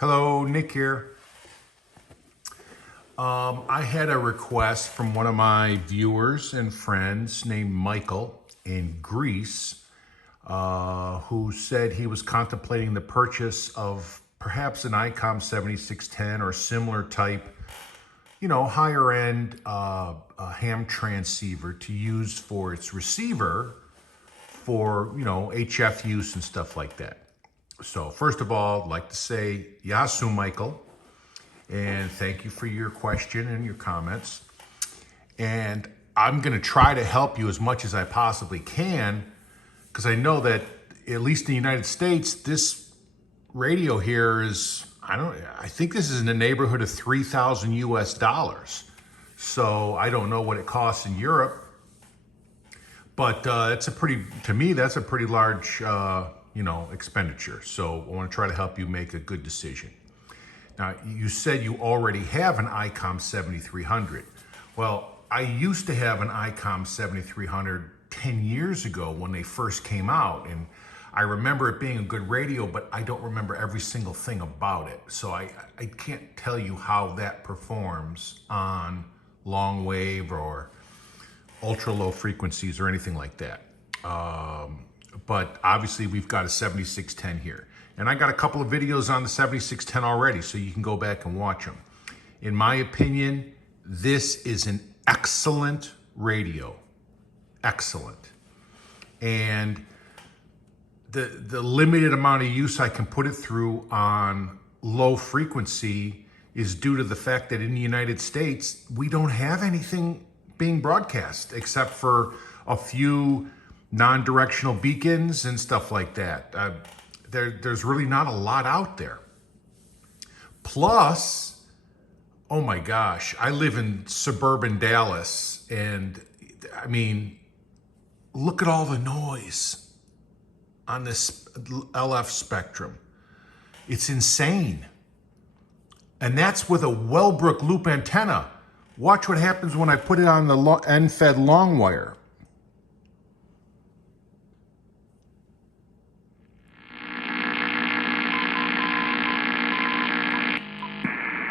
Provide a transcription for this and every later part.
Hello, Nick here. I had a request from one of my viewers and friends named Michael in Greece, who said he was contemplating the purchase of perhaps an Icom 7610 or similar type, higher end ham transceiver to use for its receiver for, HF use and stuff like that. So first of all, I'd like to say Yaesu, Michael, and thank you for your question and your comments. And I'm going to try to help you as much as I possibly can, because I know that at least in the United States, this radio here is, I think this is in the neighborhood of 3,000 US dollars. So I don't know what it costs in Europe, but to me, that's a pretty large, expenditure. So I want to try to help you make a good decision. Now, you said you already have an Icom 7300. Well, I used to have an Icom 7300 10 years ago when they first came out, and I remember it being a good radio, but I don't remember every single thing about it. So I can't tell you how that performs on long wave or ultra low frequencies or anything like that. But obviously we've got a 7610 here. And I got a couple of videos on the 7610 already, so you can go back and watch them. In my opinion, this is an excellent radio. Excellent. And the limited amount of use I can put it through on low frequency is due to the fact that in the United States, we don't have anything being broadcast except for a few non-directional beacons and stuff like that. There's really not a lot out there. Plus, oh my gosh, I live in suburban Dallas, and I mean, look at all the noise on this LF spectrum. It's insane. And that's with a Wellbrook loop antenna. Watch what happens when I put it on the end-fed long wire.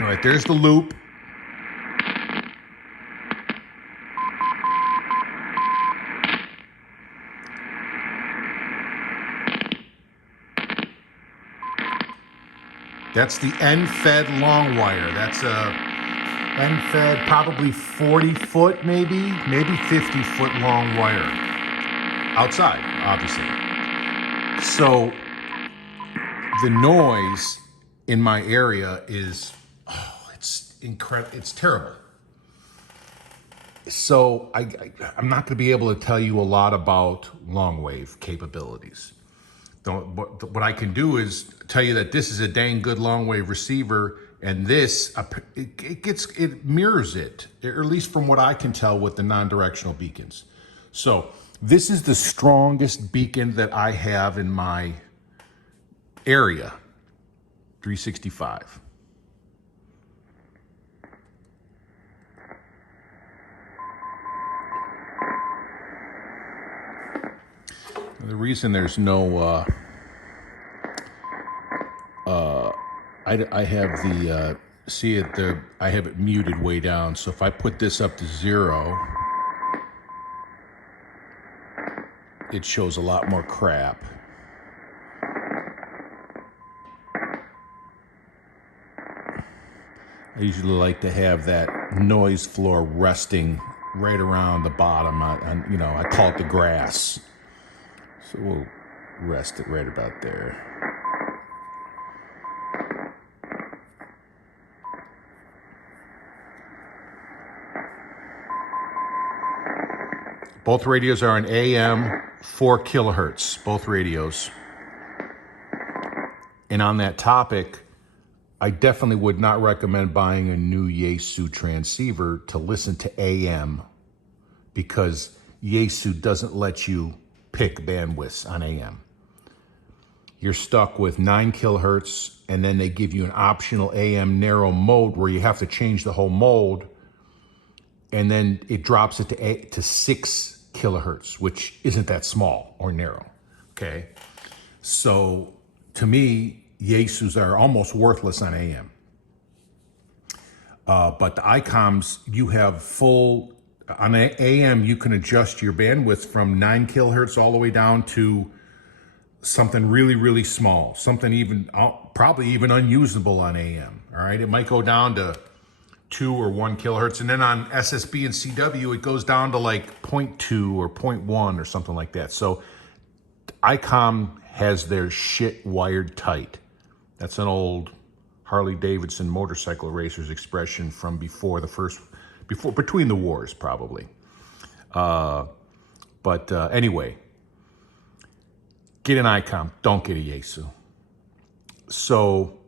All right, there's the loop. That's the end-fed long wire. That's a end-fed, probably 40-foot, maybe 50-foot long wire. Outside, obviously. So the noise in my area is, it's incredible. It's terrible. So I'm not going to be able to tell you a lot about long wave capabilities. What I can do is tell you that this is a dang good long wave receiver, and this it mirrors it, or at least from what I can tell with the non-directional beacons. So this is the strongest beacon that I have in my area, 365. The reason there's no, I have the, see it there, I have it muted way down. So if I put this up to 0, it shows a lot more crap. I usually like to have that noise floor resting right around the bottom. I call it the grass. So we'll rest it right about there. Both radios are an AM 4 kilohertz, both radios. And on that topic, I definitely would not recommend buying a new Yaesu transceiver to listen to AM, because Yaesu doesn't let you pick bandwidths on AM. You're stuck with 9 kilohertz, and then they give you an optional AM narrow mode where you have to change the whole mode, and then it drops it to 6 kilohertz, which isn't that small or narrow, okay? So to me, Yaesus are almost worthless on AM. But the Icoms, you have full, on AM, you can adjust your bandwidth from 9 kilohertz all the way down to something really, really small, something even, probably even unusable on AM, all right? It might go down to 2 or 1 kilohertz, and then on SSB and CW, it goes down to like 0.2 or 0.1 or something like that. So Icom has their shit wired tight. That's an old Harley Davidson motorcycle racers expression from between the wars, probably. But anyway, get an Icom, don't get a Yaesu. So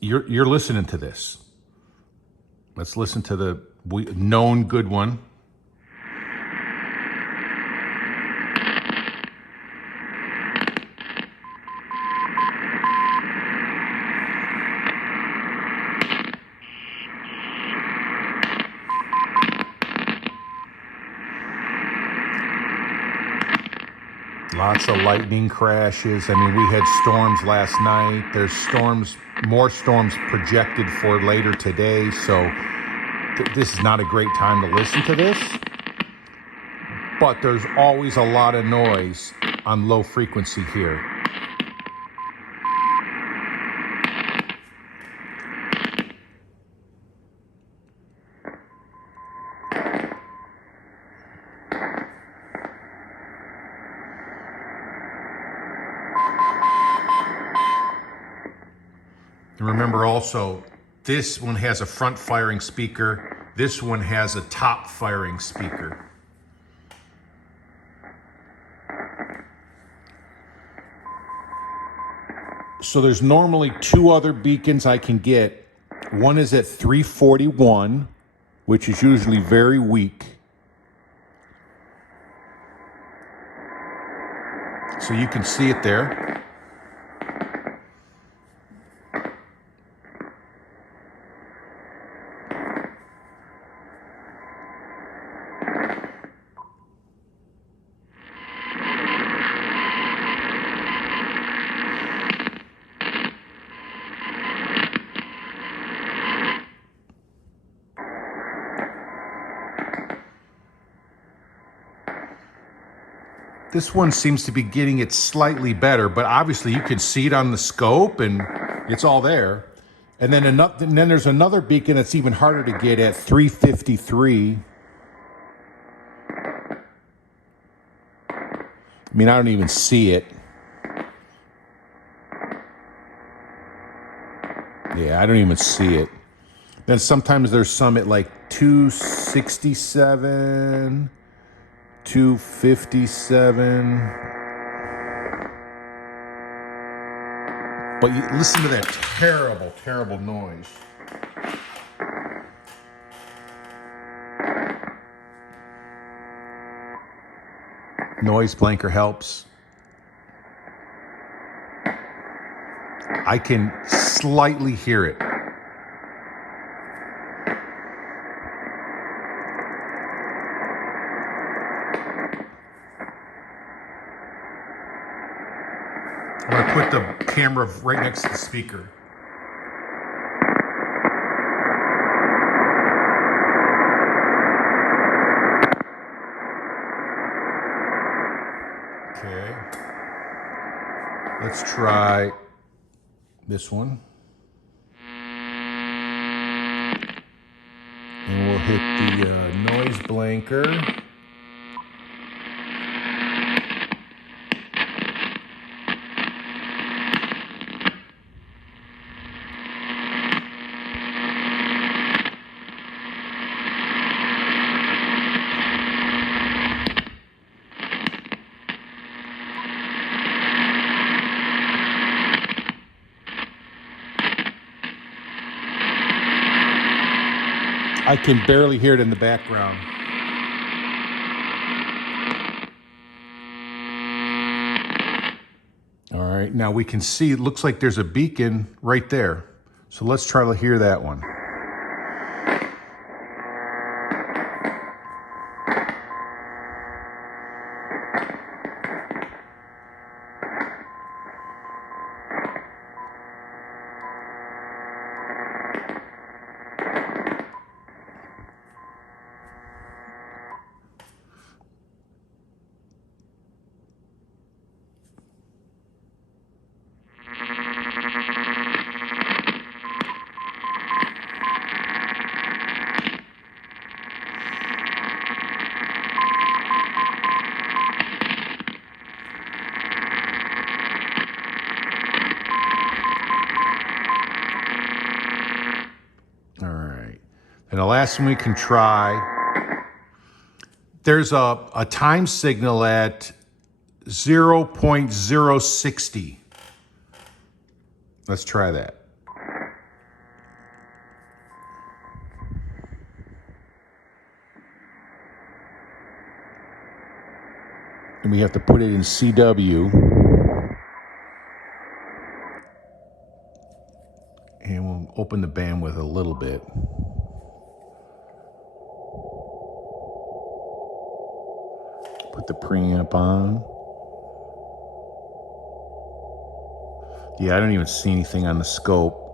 you're listening to this. Let's listen to the known good one. Lots of lightning crashes. I mean, we had storms last night. There's more storms projected for later today. So this is not a great time to listen to this. But there's always a lot of noise on low frequency here. And remember also, this one has a front firing speaker. This one has a top firing speaker. So there's normally 2 other beacons I can get. One is at 341, which is usually very weak. So you can see it there. This one seems to be getting it slightly better, but obviously you can see it on the scope and it's all there. And then there's another beacon that's even harder to get at 353. I mean, I don't even see it. Yeah, I don't even see it. Then sometimes there's some at like 267. 257. But you listen to that terrible, terrible noise. Noise blanker helps. I can slightly hear it. I'm going to put the camera right next to the speaker. Okay. Let's try this one. And we'll hit the noise blanker. I can barely hear it in the background. All right, now we can see, it looks like there's a beacon right there. So let's try to hear that one. And the last one we can try, there's a time signal at 0.060. Let's try that. And we have to put it in CW. And we'll open the bandwidth a little bit. Put the preamp on. Yeah, I don't even see anything on the scope.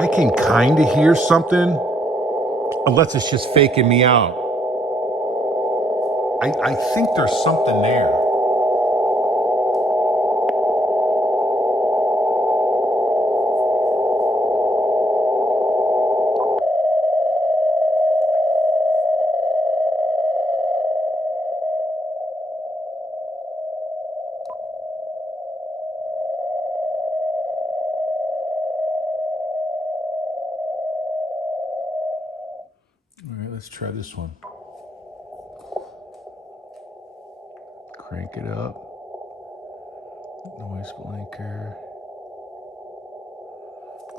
I can kind of hear something, unless it's just faking me out. I think there's something there. All right, let's try this one. Crank it up. Noise blanker.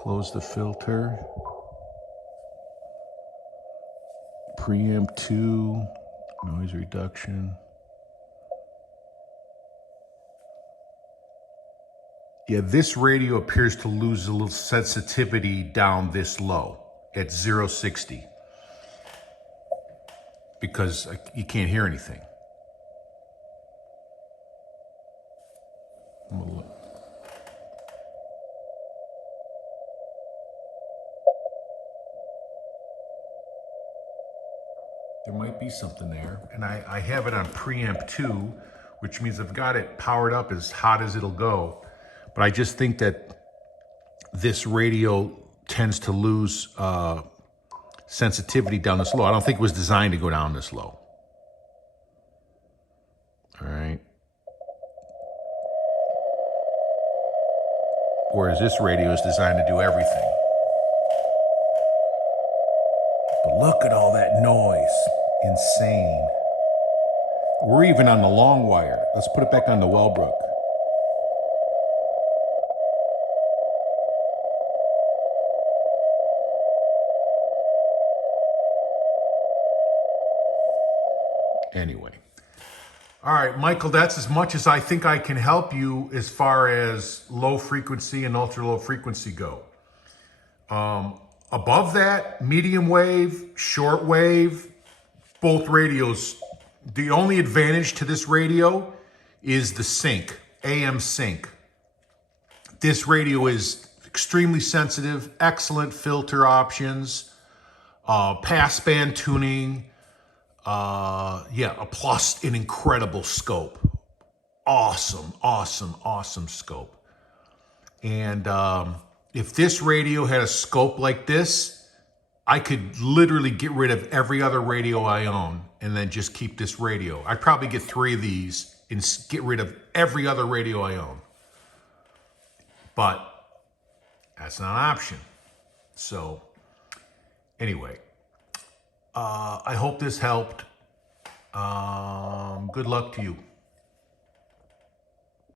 Close the filter. Preamp 2. Noise reduction. Yeah, this radio appears to lose a little sensitivity down this low at 0.60 because you can't hear anything. I'm gonna look. There might be something there. And I have it on preamp 2, which means I've got it powered up as hot as it'll go. But I just think that this radio tends to lose sensitivity down this low. I don't think it was designed to go down this low. All right. Whereas this radio is designed to do everything. But look at all that noise. Insane. We're even on the long wire. Let's put it back on the Wellbrook. Anyway. All right, Michael, that's as much as I think I can help you as far as low frequency and ultra low frequency go. Above that, medium wave, short wave, both radios. The only advantage to this radio is the sync, AM sync. This radio is extremely sensitive, excellent filter options, passband tuning, plus an incredible scope. Awesome scope. And if this radio had a scope like this, I could literally get rid of every other radio I own and then just keep this radio. I'd probably get 3 of these and get rid of every other radio I own. But that's not an option. So anyway, I hope this helped. Good luck to you.